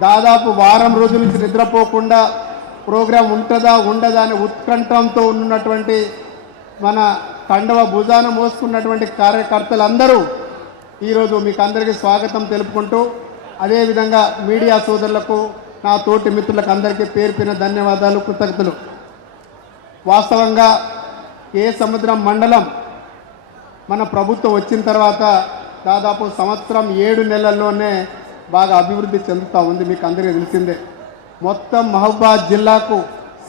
దాదాపు వారం రోజుల నుంచి నిద్రపోకుండా ప్రోగ్రాం ఉంటుందా ఉండదా అనే ఉత్కంఠంతో ఉన్నటువంటి మన కండవ భుజాన మోసుకున్నటువంటి కార్యకర్తలందరూ ఈరోజు మీకు అందరికీ స్వాగతం తెలుపుకుంటూ అదేవిధంగా మీడియా సోదరులకు నా తోటి మిత్రులకు అందరికీ పేరు ధన్యవాదాలు కృతజ్ఞతలు. వాస్తవంగా ఏ సముద్రం మండలం మన ప్రభుత్వం వచ్చిన తర్వాత దాదాపు సంవత్సరం ఏడు నెలల్లోనే బాగా అభివృద్ధి చెందుతూ ఉంది మీకు అందరికీ తెలిసిందే. మొత్తం మహబూబాద్ జిల్లాకు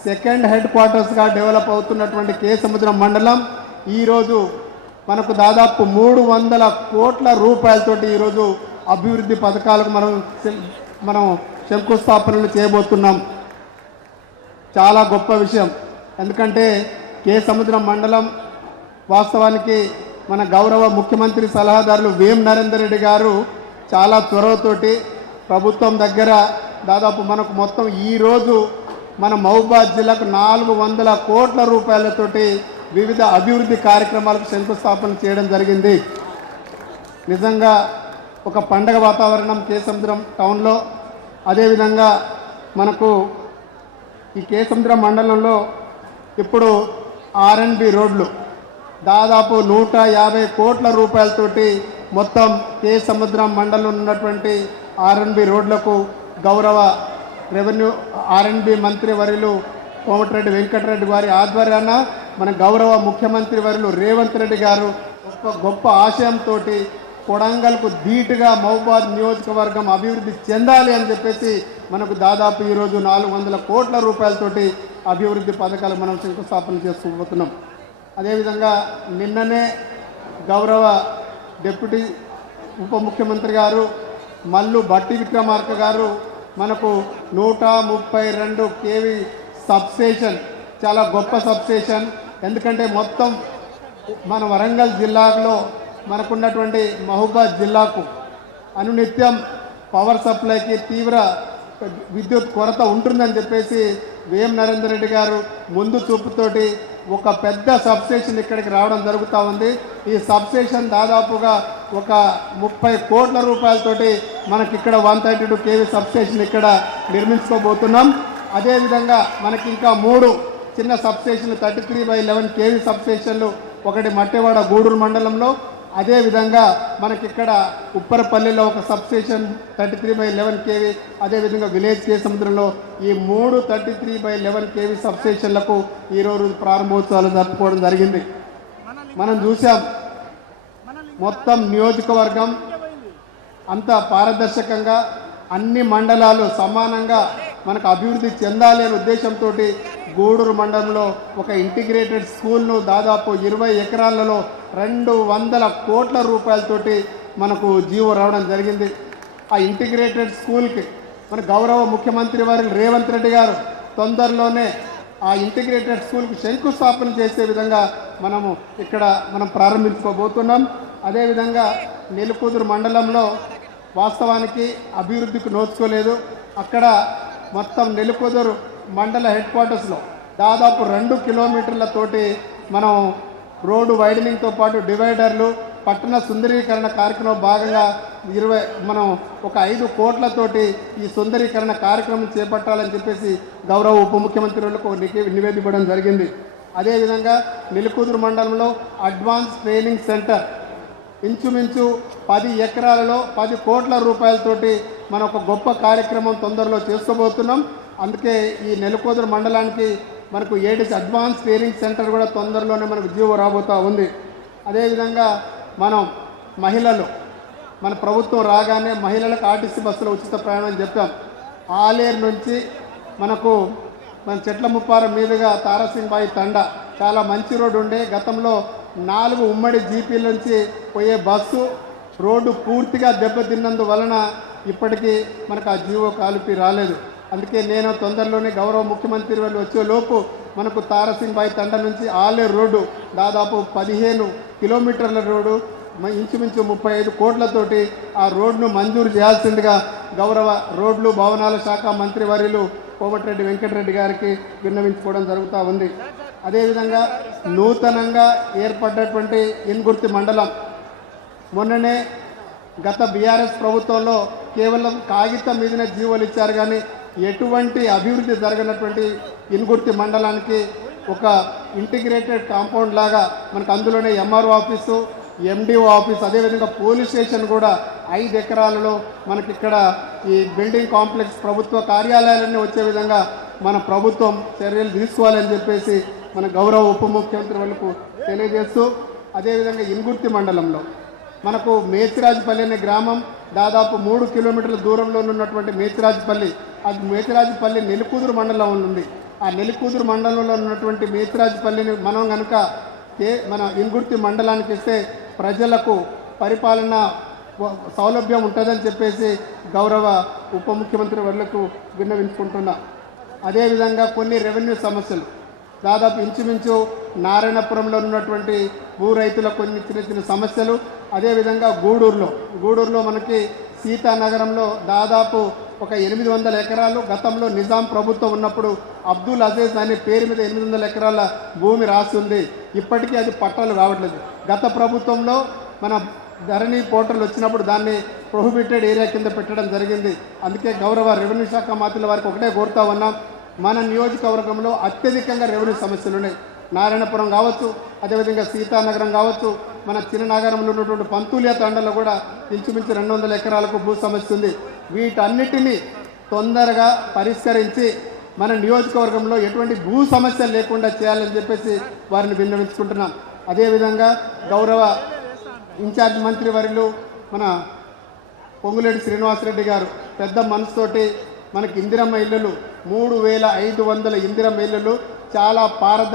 సెకండ్ హెడ్ క్వార్టర్స్గా డెవలప్ అవుతున్నటువంటి కే సముద్రం మండలం. ఈరోజు మనకు దాదాపు మూడు వందల కోట్ల రూపాయలతోటి ఈరోజు అభివృద్ధి పథకాలకు మనం మనం శంకుస్థాపనలు చేయబోతున్నాం. చాలా గొప్ప విషయం. ఎందుకంటే కే సముద్రం మండలం వాస్తవానికి మన గౌరవ ముఖ్యమంత్రి సలహాదారులు వేం నరేందర్ రెడ్డి గారు చాలా త్వరతోటి ప్రభుత్వం దగ్గర దాదాపు మనకు మొత్తం ఈరోజు మన మహబూబాద్ జిల్లాకు నాలుగు వందల కోట్ల రూపాయలతోటి వివిధ అభివృద్ధి కార్యక్రమాలకు శంకుస్థాపన చేయడం జరిగింది. నిజంగా ఒక పండగ వాతావరణం కేసముద్రం టౌన్లో అదేవిధంగా మనకు ఈ కేసముద్రం మండలంలో ఇప్పుడు ఆర్ఎన్బి రోడ్లు. దాదాపు నూట యాభై కోట్ల రూపాయలతోటి మొత్తం కే సముద్రం మండలం ఉన్నటువంటి ఆర్ఎన్బి రోడ్లకు గౌరవ రెవెన్యూ ఆర్ఎన్బి మంత్రి వర్యులు కోమటిరెడ్డి వెంకటరెడ్డి వారి ఆధ్వర్యాన మన గౌరవ ముఖ్యమంత్రి వర్యులు రేవంత్ రెడ్డి గారు ఒక గొప్ప ఆశయంతో కొడంగల్కు ధీటుగా మహబాద్ నియోజకవర్గం అభివృద్ధి చెందాలి అని చెప్పేసి మనకు దాదాపు ఈరోజు నాలుగు వందల కోట్ల రూపాయలతోటి అభివృద్ధి పథకాలు మనం శంకుస్థాపన చేసుకోబోతున్నాం అదేవిధంగా నిన్ననే గౌరవ డిప్యూటీ ఉప ముఖ్యమంత్రి గారు మల్లు బట్టి విక్రమార్క గారు మనకు నూట ముప్పై రెండు కేవీ సబ్స్టేషన్ చాలా గొప్ప సబ్స్టేషన్. ఎందుకంటే మొత్తం మన వరంగల్ జిల్లాలో మనకున్నటువంటి మహబూబాద్ జిల్లాకు అనునిత్యం పవర్ సప్లైకి తీవ్ర విద్యుత్ కొరత ఉంటుందని చెప్పేసి వేం నరేందర్ రెడ్డి గారు ముందు చూపుతోటి ఒక పెద్ద సబ్స్టేషన్ ఇక్కడికి రావడం జరుగుతూ ఉంది. ఈ సబ్స్టేషన్ దాదాపుగా ఒక ముప్పై కోట్ల రూపాయలతోటి మనకి ఇక్కడ one thirty two KV substation ఇక్కడ నిర్మించుకోబోతున్నాం. అదేవిధంగా మనకి ఇంకా మూడు చిన్న సబ్స్టేషన్లు thirty three by eleven KV సబ్స్టేషన్లు ఒకటి మట్టెవాడ గూడూరు మండలంలో. అదేవిధంగా మనకి ఇక్కడ ఉప్పరపల్లిలో ఒక substation thirty three by eleven KV అదేవిధంగా విలేజ్ కే సముద్రంలో ఈ మూడు thirty three by eleven KV సబ్స్టేషన్లకు ఈరోజు ప్రారంభోత్సవాలు జరుపుకోవడం జరిగింది. మనం చూసాం మొత్తం నియోజకవర్గం అంత పారదర్శకంగా అన్ని మండలాలు సమానంగా మనకు అభివృద్ధి చెందాలి అనే ఉద్దేశంతో గూడూరు మండలంలో ఒక ఇంటిగ్రేటెడ్ స్కూల్ను దాదాపు ఇరవై ఎకరాలలో రెండు వందల కోట్ల రూపాయలతోటి మనకు జీవో రావడం జరిగింది. ఆ ఇంటిగ్రేటెడ్ స్కూల్కి మన గౌరవ ముఖ్యమంత్రి వారి రేవంత్ రెడ్డి గారు తొందరలోనే ఆ ఇంటిగ్రేటెడ్ స్కూల్కి శంకుస్థాపన చేసే విధంగా మనము ఇక్కడ మనం ప్రారంభించుకోబోతున్నాం అదేవిధంగా నెలకూదురు మండలంలో వాస్తవానికి అభివృద్ధికి నోచుకోలేదు. అక్కడ మొత్తం నెలుకూదురు మండల హెడ్ క్వార్టర్స్లో దాదాపు రెండు కిలోమీటర్లతోటి మనం రోడ్డు వైడనింగ్తో పాటు డివైడర్లు పట్టణ సుందరీకరణ కార్యక్రమం భాగంగా ఇరవై మనం ఒక ఐదు కోట్లతోటి ఈ సుందరీకరణ కార్యక్రమం చేపట్టాలని చెప్పేసి గౌరవ ఉప ముఖ్యమంత్రులకు నివేదిక జరిగింది. అదేవిధంగా నిలుకూదురు మండలంలో అడ్వాన్స్ ట్రైనింగ్ సెంటర్ ఇంచుమించు పది ఎకరాలలో పది కోట్ల రూపాయలతోటి మన ఒక గొప్ప కార్యక్రమం తొందరలో చేసుకోబోతున్నాం. అందుకే ఈ నెలకొదురు మండలానికి మనకు ఏడిసి అడ్వాన్స్ ట్రైనింగ్ సెంటర్ కూడా తొందరలోనే మనకు జీవో రాబోతూ ఉంది. అదేవిధంగా మనం మహిళలు మన ప్రభుత్వం రాగానే మహిళలకు ఆర్టీసీ బస్సులో ఉచిత ప్రయాణం అని చెప్పాం. ఆలేరు నుంచి మనకు మన చెట్ల ముప్పారం మీదుగా తారాసింగ్ బాయి తండ చాలా మంచి రోడ్డు ఉండే. గతంలో నాలుగు ఉమ్మడి జీపీల నుంచి పోయే బస్సు రోడ్డు పూర్తిగా దెబ్బతిన్నందువలన ఇప్పటికీ మనకు ఆ జీవో కాలుపి రాలేదు. అందుకే నేను తొందరలోనే గౌరవ ముఖ్యమంత్రి వాళ్ళు వచ్చేలోపు మనకు తారసింగ్ బాయి తండ నుంచి ఆలేరు రోడ్డు దాదాపు పదిహేను కిలోమీటర్ల రోడ్డు ఇంచుమించు ముప్పై ఐదు కోట్లతోటి ఆ రోడ్ను మంజూరు చేయాల్సిందిగా గౌరవ రోడ్లు భవనాల శాఖ మంత్రి వర్యులు కోమటిరెడ్డి వెంకటరెడ్డి గారికి విన్నవించుకోవడం జరుగుతూ ఉంది. అదేవిధంగా నూతనంగా ఏర్పడ్డటువంటి ఇన్గుర్తి మండలం మొన్ననే గత బీఆర్ఎస్ ప్రభుత్వంలో కేవలం కాగితం మీదనే జీవోలు ఇచ్చారు కానీ ఎటువంటి అభివృద్ధి జరగనటువంటి ఇన్గుర్తి మండలానికి ఒక ఇంటిగ్రేటెడ్ కాంపౌండ్ లాగా మనకు అందులోనే ఎంఆర్ఓ ఆఫీసు ఎండిఓ ఆఫీస్ అదేవిధంగా పోలీస్ స్టేషన్ కూడా ఐదు ఎకరాలలో మనకి ఇక్కడ ఈ బిల్డింగ్ కాంప్లెక్స్ ప్రభుత్వ కార్యాలయాలన్నీ వచ్చే విధంగా మన ప్రభుత్వం చర్యలు తీసుకోవాలని చెప్పేసి మన గౌరవ ఉప ముఖ్యమంత్రి వాళ్ళకు తెలియజేస్తూ అదేవిధంగా ఇన్గుర్తి మండలంలో మనకు మేతిరాజుపల్లి అనే గ్రామం దాదాపు మూడు కిలోమీటర్ల దూరంలో ఉన్నటువంటి మేతిరాజుపల్లి. అది మేతిరాజుపల్లి నెలుకూదురు మండలం ఉంది. ఆ నెలుకూదురు మండలంలో ఉన్నటువంటి మేతిరాజుపల్లిని మనం కనుక ఏ మన ఇంగుర్తి మండలానికి ఇస్తే ప్రజలకు పరిపాలన సౌలభ్యం ఉంటుందని చెప్పేసి గౌరవ ఉప ముఖ్యమంత్రి వర్లకు విన్నవించుకుంటున్నా. అదేవిధంగా కొన్ని రెవెన్యూ సమస్యలు. దాదాపు ఇంచుమించు నారాయణపురంలో ఉన్నటువంటి భూ రైతుల కొన్ని చిన్న చిన్న సమస్యలు. అదేవిధంగా గూడూరులో. గూడూరులో మనకి సీతానగరంలో దాదాపు ఒక ఎనిమిది వందల ఎకరాలు గతంలో నిజాం ప్రభుత్వం ఉన్నప్పుడు అబ్దుల్ అజీజ్ అనే పేరు మీద ఎనిమిది వందల ఎకరాల భూమి రాసి ఉంది. ఇప్పటికీ అది పట్టాలు కావట్లేదు గత ప్రభుత్వంలో మన ధరణి పోర్టల్ వచ్చినప్పుడు దాన్ని ప్రొహిబిటెడ్ ఏరియా కింద పెట్టడం జరిగింది. అందుకే గౌరవ రెవెన్యూ శాఖ మాత్రుల వారికి ఒకటే కోరుతా ఉన్నాం. మన నియోజకవర్గంలో అత్యధికంగా రెవెన్యూ సమస్యలు ఉన్నాయి. నారాయణపురం కావచ్చు అదేవిధంగా సీతానగరం కావచ్చు మన చిన్ననగరంలో ఉన్నటువంటి పంతులియా తండలో కూడా ఇంచుమించు రెండు వందల ఎకరాలకు భూ సమస్య ఉంది. వీటన్నిటినీ తొందరగా పరిష్కరించి మన నియోజకవర్గంలో ఎటువంటి భూ సమస్యలు లేకుండా చేయాలని చెప్పేసి వారిని విన్నవించుకుంటున్నాం. అదేవిధంగా గౌరవ ఇన్ఛార్జ్ మంత్రి వర్యులు మన పొంగులేటి శ్రీనివాసరెడ్డి గారు పెద్ద మనసుతోటి మనకి ఇందిరమ్మ ఇల్లులు మూడు వేల ఐదు వందల ఇందిరమ్మ ఇల్లులు చాలా పారద